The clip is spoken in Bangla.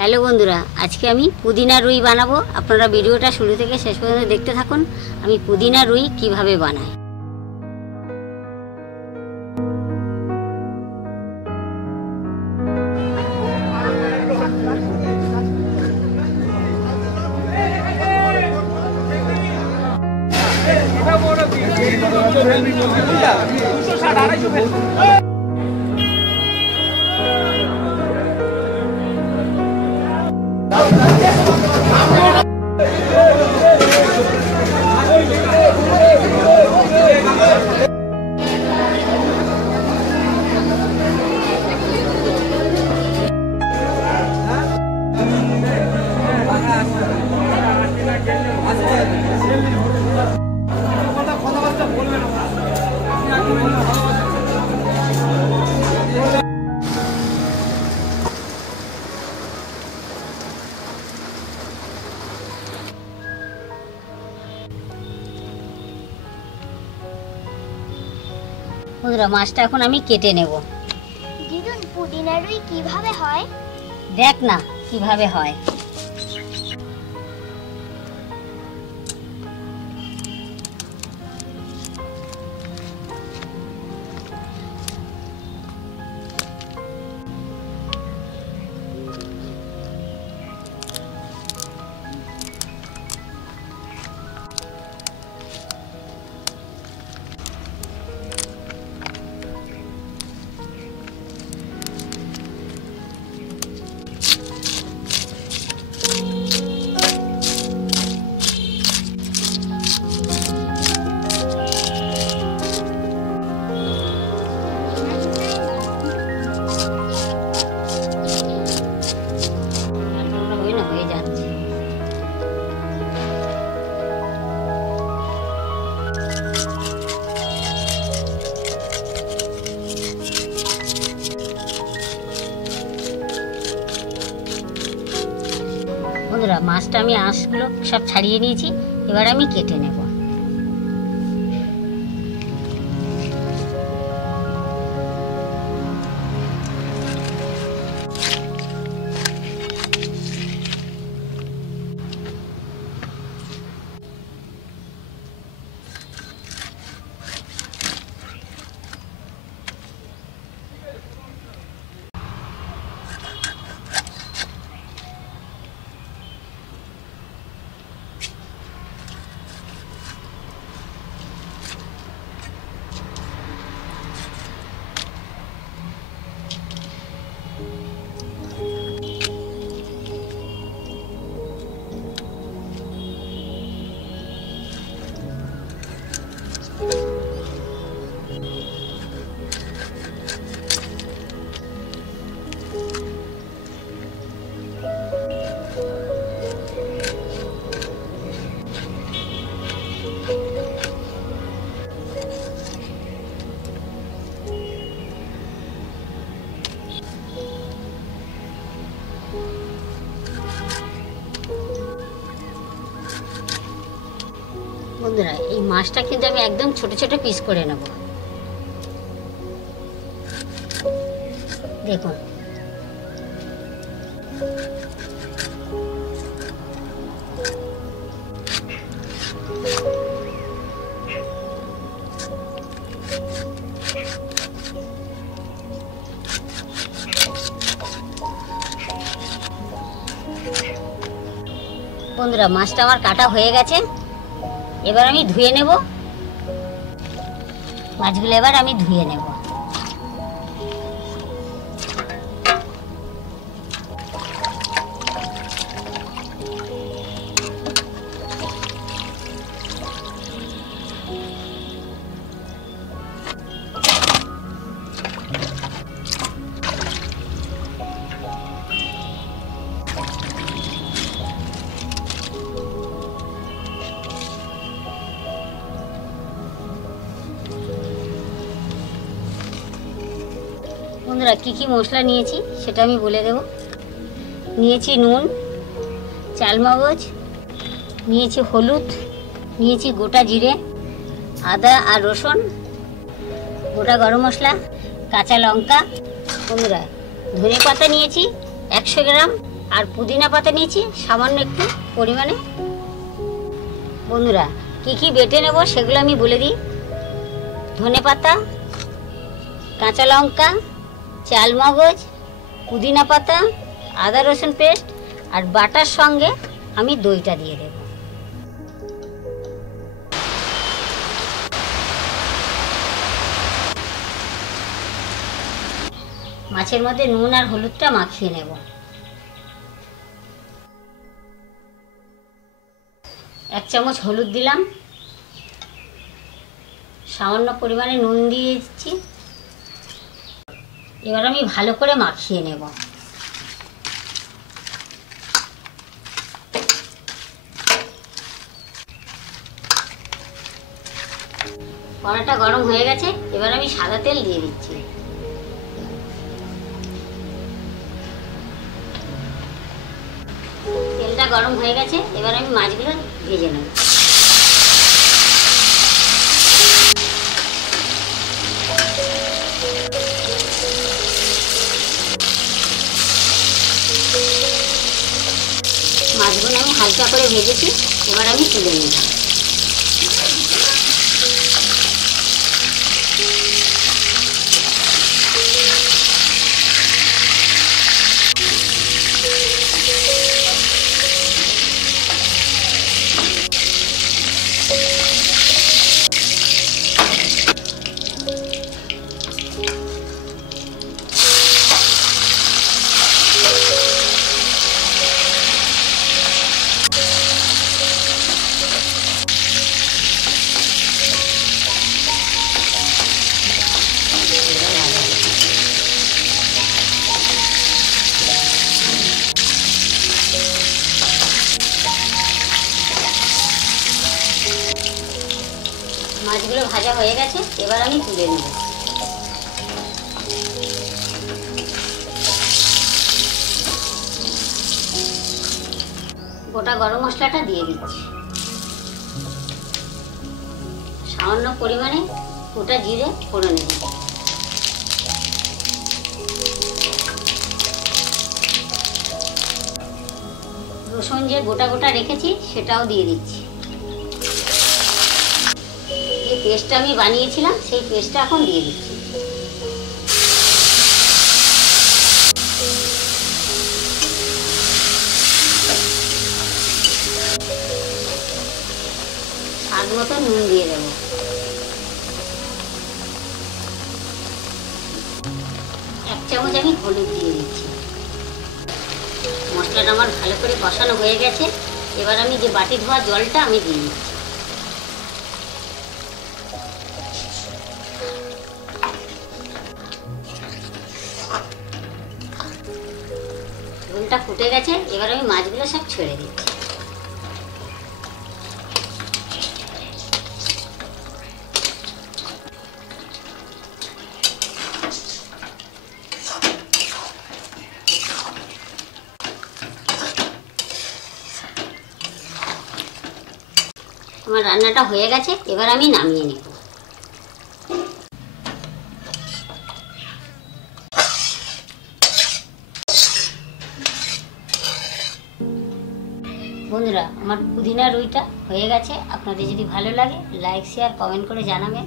হ্যালো বন্ধুরা, আজকে আমি পুদিনা রুই বানাবো। আপনারা ভিডিওটা শুরু থেকে শেষ পর্যন্ত দেখতে থাকুন। আমি পুদিনা রুই কিভাবে বানাই। বন্ধুরা, মাছটা এখন আমি কেটে নেব। দিদুন, পুদিনা রুই কিভাবে হয়? দেখ না কিভাবে হয়। বন্ধুরা, মাছটা আমি আঁশগুলো সব ছাড়িয়ে নিয়েছি। এবার আমি কেটে নেব। বন্ধুরা, এই মাছটা কিন্তু আমি একদম ছোট ছোট পিস করে নেব। দেখুন, বন্ধুরা, মাছটা আমার কাটা হয়ে গেছে। এবার আমি ধুয়ে নেব মাছগুলো। এবার আমি ধুয়ে নেব। বন্ধুরা, কি কি মশলা নিয়েছি সেটা আমি বলে দেব। নিয়েছি নুন, চালমগজ, নিয়েছি হলুদ, নিয়েছি গোটা জিরে, আদা আর রসুন, গোটা গরম মশলা, কাঁচা লঙ্কা। বন্ধুরা, ধনে পাতা নিয়েছি 100 গ্রাম, আর পুদিনা পাতা নিয়েছি সামান্য একটু পরিমাণে। বন্ধুরা কি কি বেটে নেব সেগুলো আমি বলে দিই। ধনে পাতা, কাঁচা লঙ্কা, চালমগজ, পুদিনা পাতা, আদা রসুন পেস্ট আর বাটার সঙ্গে আমি দইটা দিয়ে দেব। মাছের মধ্যে নুন আর হলুদটা মাখিয়ে নেব। এক চামচ হলুদ দিলাম, সামান্য পরিমাণে নুন দিয়ে দিচ্ছি। এবার আমি ভালো করে মাখিয়ে নেব। কড়াটা গরম হয়ে গেছে, এবার আমি সাদা তেল দিয়ে দিচ্ছি। তেলটা গরম হয়ে গেছে, এবার আমি মাছগুলো ভেজে নেব। মাছগুলো আমি হালকা করে ভেজেছি, এবার আমি তুলে নেব। মাছগুলো ভাজা হয়ে গেছে, এবার আমি তুলে নেব। গোটা গরম মশলাটা দিয়ে দিচ্ছি, সামান্য পরিমাণে গোটা জিরে ফোড়ন নেব। রসুন যে গোটা গোটা রেখেছি সেটাও দিয়ে দিচ্ছি। যে পেস্টটা আমি বানিয়েছিলাম সেই পেস্টটা এখন দিয়ে দিচ্ছি। স্বাদ মতো নুন দিয়ে দেব। এক চামচ আমি হলুদ দিয়ে দিচ্ছি। মশলাটা আমার ভালো করে কষানো হয়ে গেছে, এবার আমি যে বাটি ধোয়া জলটা আমি দিয়ে দিচ্ছি। ঝোলটা ফুটে গেছে, এবার আমি মাছগুলো সব ছেড়ে দিচ্ছি। আমার রান্নাটা হয়ে গেছে, এবার আমি নামিয়ে নেব। বন্ধুরা আমার পুদিনা রুইটা হয়ে গেছে। আপনাদের যদি ভালো লাগে লাইক শেয়ার কমেন্ট করে জানাবেন।